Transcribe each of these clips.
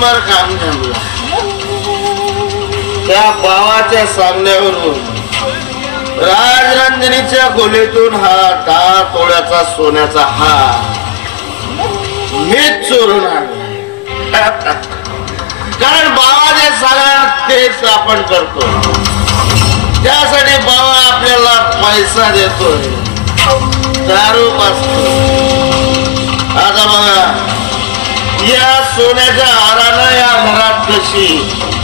Number काम जमला. त्या भावाच्या सांगण्यावरून राजनंदिनीच्या खोलीतून हा 10 तोळ्याचा सोन्याचा हार मीच चोरून आणला. कारण बाबाच्या सांगण्यात तेच आपण करतो. त्यासाठी बाबा आपल्याला पैसा देतोय, दारू पाजतो. आता बघा, या सोन्याच्या हारानं या घरात कशी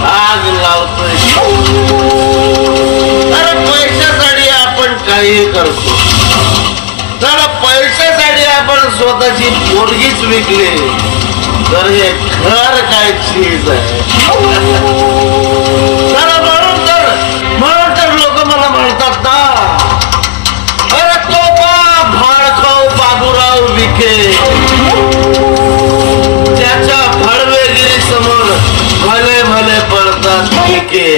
आग लावतोय. तर पैशासाठी आपण काही करतो. तर पैशासाठी आपण स्वतःची पोरगीच विकली तर हे घर काय चीज आहे. म्हणून तर लोक मला म्हणतात ना, अरे तो भाडखाऊ बाबूराव विखे त्याच्या भडवेगिरी समोर भले भले पडतात विखे.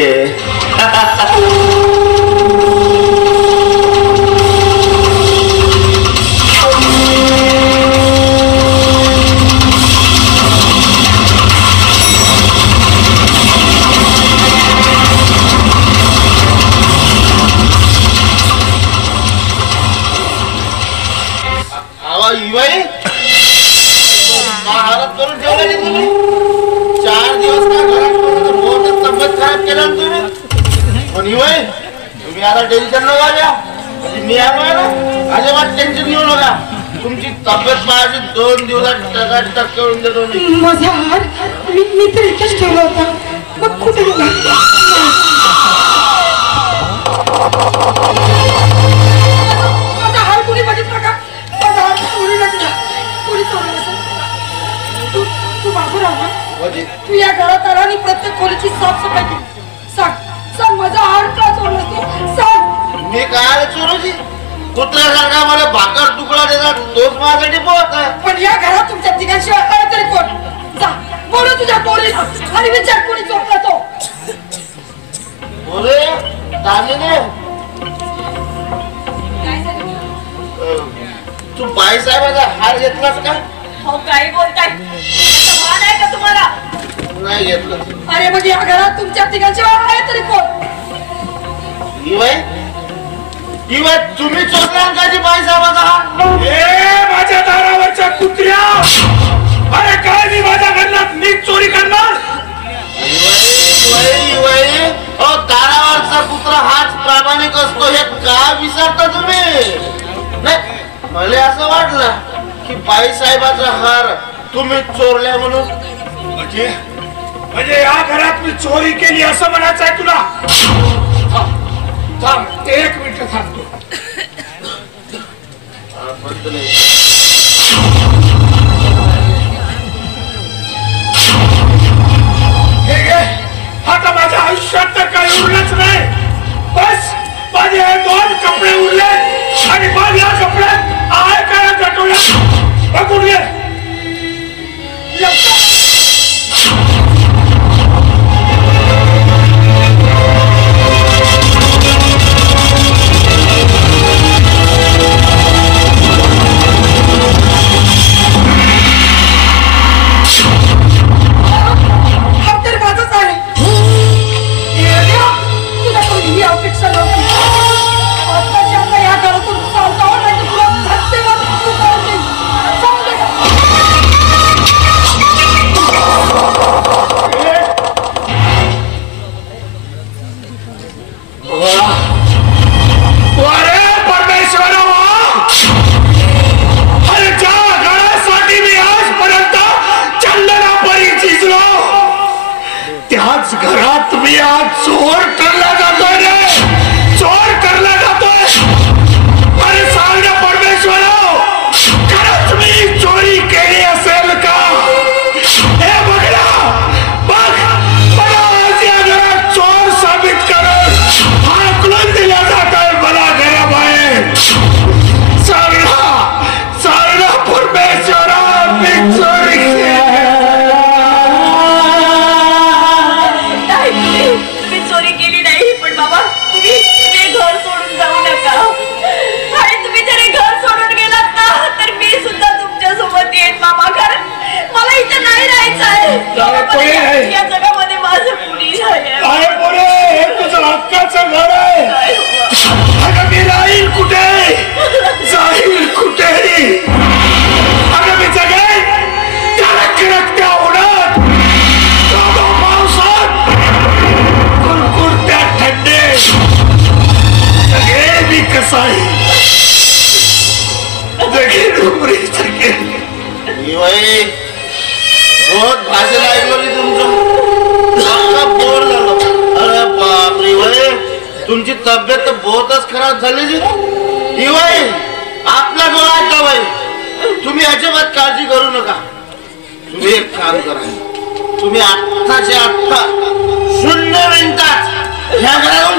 तुम्ही आता टेन्शन नका घ्या. मी आलोय ना, अजिबात टेन्शन घेऊ नका. तुमची तब्येत पाहायची 2 दिवसात टक्के होऊन देतो मी. माझा हार मी तर इथेच ठेवला होता. मग कुठे गेला? माझा हार कुणी बघितला का? माझा हार चोरीला गेला. कुणी चोरीला असेल? तू बाबूराव ना? तू या घरात आला आणि प्रत्येक खोलीची साफसफाई केली. सांग माझा हार का चोरला तू? सांग. मी काय चोरूची? कुत्र्यासारखा मला भाकर तुकडा देतात तोच माझ्यासाठी पोहत आहे. पण या घरात तुमच्या तिघांशिवाय काय तरी कोण? जा बोलू तुझ्या पोरीला आणि विचार कोणी चोरला तो. बोले दामिने, तू बाईसाहेबाचा हार घेतलास का? हो काय बोलताय? मान आहे का तुम्हाला? नाही घेतलं. अरे मग या घरात तुमच्या तिघांशिवाय काय तरी कोण? तुम्ही चोरला का बाईसाहेबाचा हार? माझ्या दारावरच्या कुत्र्या, अरे काय मी माझ्या घरात नीट चोरी करणार? दारावरचा कुत्रा हाच प्रामाणिक असतो हे का विसरता तुम्ही? नाही, मला असं वाटलं की बाईसाहेबाचा हार तुम्ही चोरल्या म्हणून. म्हणजे या घरात मी चोरी केली असं म्हणायचं आहे तुला? थांब 1 मिनिट थांबतो. हे घे, आता माझ्या आयुष्यात तर काही उरलंच नाही. बस माझे 2 कपडे उरले आणि मग या कपड्यात आहे काय गटोला बघून घे. त्याच घरात मी आज चोर करला जातोय रे, चोर करला जातोय. अरे सांग ना परमेश्वराव, खरंच मी चोरी केली असेल का? हे बघ ना, बघ मला आज या घरात चोर साबित करून हाकलून दिला जातोय मला घराबाहेर. सांग ना परमेश्वराव, मी चोरी केली. चोरी केली नाही, पण बाबा तुमची तब्येत तर बहुतच खराब झालेली इवाई आपला डोळा आहे बाई तुम्ही अजिबात काळजी करू नका तुम्ही एक काम करा तुम्ही आत्ताच्या आत्ता 0 मिनिटात ह्या घरातून